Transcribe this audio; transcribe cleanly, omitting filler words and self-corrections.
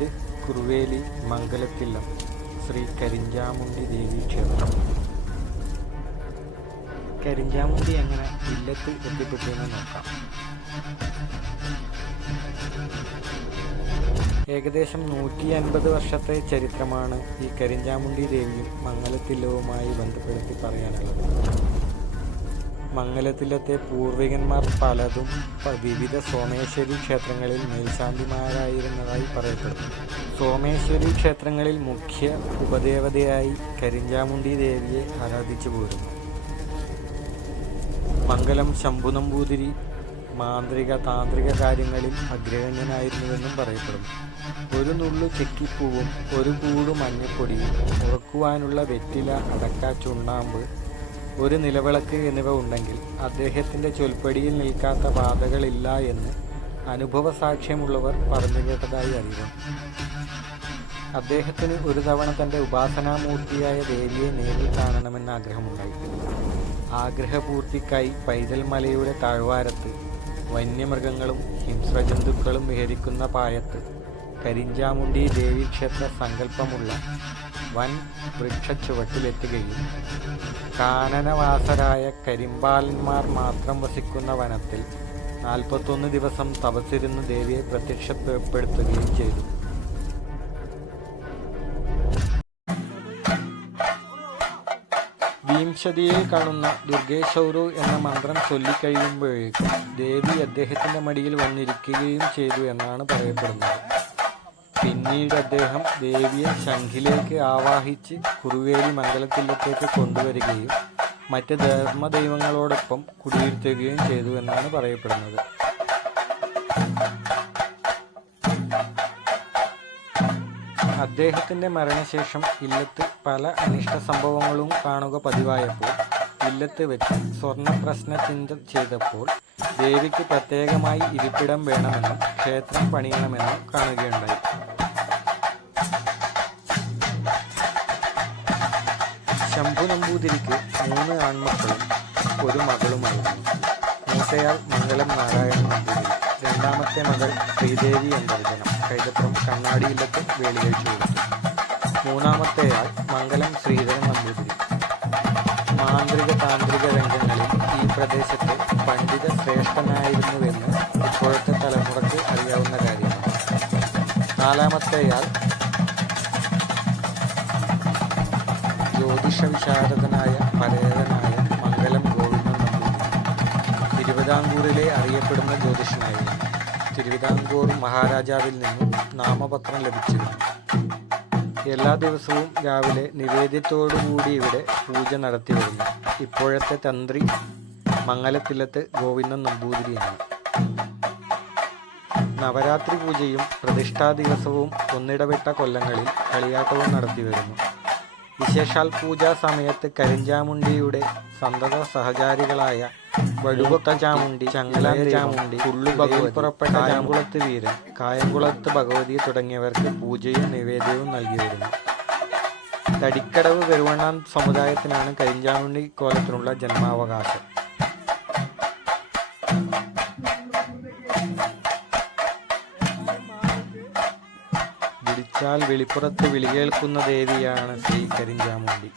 ഇത് കുറുവേലി മംഗലത്തില്ലം ശ്രീ കരിഞ്ചാമുണ്ടി ദേവി ക്ഷേത്രം. കരിഞ്ചാമുണ്ടി എങ്ങനെ ഇല്ലത്ത് എത്തിപ്പെട്ടെന്ന് നോക്കാം. ഏകദേശം 150 വർഷത്തെ ചരിത്രമാണ് ഈ കരിഞ്ചാമുണ്ടി ദേവിയും മംഗലത്തില്ലവുമായി ബന്ധപ്പെടുത്തി പറയാനുള്ളത്. മംഗലത്തില്ലത്തെ പൂർവികന്മാർ പലതും വിവിധ സോമേശ്വരി ക്ഷേത്രങ്ങളിൽ മേൽശാന്തിമാരായിരുന്നതായി പറയപ്പെടുന്നു. സോമേശ്വരി ക്ഷേത്രങ്ങളിൽ മുഖ്യ ഉപദേവതയായി കരിഞ്ചാമുണ്ടി ദേവിയെ ആരാധിച്ചു പോരുന്നു. മംഗലം ശംഭു നമ്പൂതിരി മാന്ത്രിക താന്ത്രിക കാര്യങ്ങളിൽ അഗ്രഗണ്യനായിരുന്നുവെന്നും പറയപ്പെടുന്നു. ഒരു നുള്ളു ചെക്കിപ്പൂവും ഒരു കൂട് മഞ്ഞപ്പൊടിയും ഉറക്കുവാനുള്ള വെറ്റില, അടക്ക, ചുണ്ണാമ്പ്, ഒരു നിലവിളക്ക് എന്നിവ ഉണ്ടെങ്കിൽ അദ്ദേഹത്തിൻ്റെ ചൊൽപ്പടിയിൽ നിൽക്കാത്ത ബാധകളില്ല എന്ന് അനുഭവ സാക്ഷ്യമുള്ളവർ പറഞ്ഞു കേട്ടതായി അറിയുന്നു. അദ്ദേഹത്തിന് ഒരു തവണ തൻ്റെ ഉപാസനാമൂർത്തിയായ ദേവിയെ നേരിൽ കാണണമെന്ന് ആഗ്രഹമുണ്ടായി. ആഗ്രഹപൂർത്തിക്കായി പൈതൽ മലയുടെ താഴ്വാരത്ത് വന്യമൃഗങ്ങളും ഹിംസ്രജന്തുക്കളും വിഹരിക്കുന്ന പായത്ത് കരിഞ്ചാമുണ്ടി ദേവീക്ഷേത്ര സങ്കല്പമുള്ള വൻ വൃക്ഷച്ചുവട്ടിലെത്തുകയും കാനനവാസരായ കരിമ്പാലന്മാർ മാത്രം വസിക്കുന്ന വനത്തിൽ 41 ദിവസം തപസ്സിരുന്ന് ദേവിയെ പ്രത്യക്ഷപ്പെടുത്തുകയും ചെയ്തു. വിംശതിയിൽ കാണുന്ന ദുർഗേശൗരു എന്ന മന്ത്രം ചൊല്ലിക്കഴിയുമ്പോഴേക്കും ദേവി അദ്ദേഹത്തിൻ്റെ മടിയിൽ വന്നിരിക്കുകയും ചെയ്തു എന്നാണ് പറയപ്പെടുന്നത്. പിന്നീട് അദ്ദേഹം ദേവിയെ ശംഖിലേക്ക് ആവാഹിച്ച് കുറുവേലി മംഗലത്തില്ലത്തേക്ക് കൊണ്ടുവരികയും മറ്റ് ധർമ്മദൈവങ്ങളോടൊപ്പം കുടിയിരുത്തുകയും ചെയ്തു എന്നാണ് പറയപ്പെടുന്നത്. അദ്ദേഹത്തിൻ്റെ മരണശേഷം ഇല്ലത്ത് പല അനിഷ്ട സംഭവങ്ങളും കാണുക പതിവായപ്പോൾ ഇല്ലത്ത് വെച്ച് സ്വർണ്ണപ്രശ്ന ചിന്ത ചെയ്തപ്പോൾ ദേവിക്ക് പ്രത്യേകമായി ഇരിപ്പിടം വേണമെന്നും ക്ഷേത്രം പണിയണമെന്നും കാണുകയുണ്ടായി. ശംഭു നമ്പൂതിരിക്ക് 3 ആൺമക്കളും ഒരു മകളുമായിരുന്നു. മൂത്തയാൾ മംഗലം നാരായണൻ നമ്പൂതിരി, രണ്ടാമത്തെ മകൾ ശ്രീദേവി അന്തർജനം കൈതപ്പുറം കണ്ണാടിയില്ലത്ത് വേളികഴിച്ചു കൊടുത്തു. മൂന്നാമത്തെയാൾ മംഗലം ശ്രീധരൻ നമ്പൂതിരി. മാന്ത്രിക താന്ത്രിക രംഗങ്ങളിൽ ഈ പ്രദേശത്ത് പണ്ഡിത ശ്രേഷ്ഠനായിരുന്നുവെന്ന് ഇപ്പോഴത്തെ തലമുറയ്ക്ക് അറിയാവുന്ന കാര്യമാണ്. നാലാമത്തെയാൾ ജ്യോതിഷ വിശാരദനായ പരേതനായ മംഗലം ഗോവിന്ദൻ നമ്പൂതിരി. തിരുവിതാംകൂറിലെ അറിയപ്പെടുന്ന ജ്യോതിഷനായിരുന്നു. തിരുവിതാംകൂർ മഹാരാജാവിൽ നിന്നും നാമപത്രം ലഭിച്ചിരുന്നു. എല്ലാ ദിവസവും രാവിലെ നിവേദ്യത്തോടുകൂടി ഇവിടെ പൂജ നടത്തി വരുന്നു. ഇപ്പോഴത്തെ തന്ത്രി മംഗലത്തില്ലത്ത് ഗോവിന്ദൻ നമ്പൂതിരിയാണ്. നവരാത്രി പൂജയും പ്രതിഷ്ഠാ ദിവസവും ഒന്നിടവിട്ട കൊല്ലങ്ങളിൽ കളിയാട്ടവും നടത്തി വരുന്നു. വിശേഷാൽ പൂജാ സമയത്ത് കരിഞ്ചാമുണ്ടിയുടെ സന്തത സഹചാരികളായ വടുകൊത്ത ചാമുണ്ടി, ചങ്ങലായ ചാമുണ്ടി, പുള്ളുഭഗവതി, പുറപ്പെട്ട കായംകുളത്ത് വീരൻ, കായംകുളത്ത് ഭഗവതി തുടങ്ങിയവർക്ക് പൂജയും നിവേദ്യവും നൽകി വരുന്നു. തടിക്കടവ് വെറുവണ്ണാൻ സമുദായത്തിനാണ് കരിഞ്ചാമുണ്ടി കോലത്തിനുള്ള ജന്മാവകാശം. വിളിച്ചാൽ വെളിപ്പുറത്ത് വിളികേൾക്കുന്ന ദേവിയാണ് ശ്രീ കരിഞ്ചാമുണ്ടി.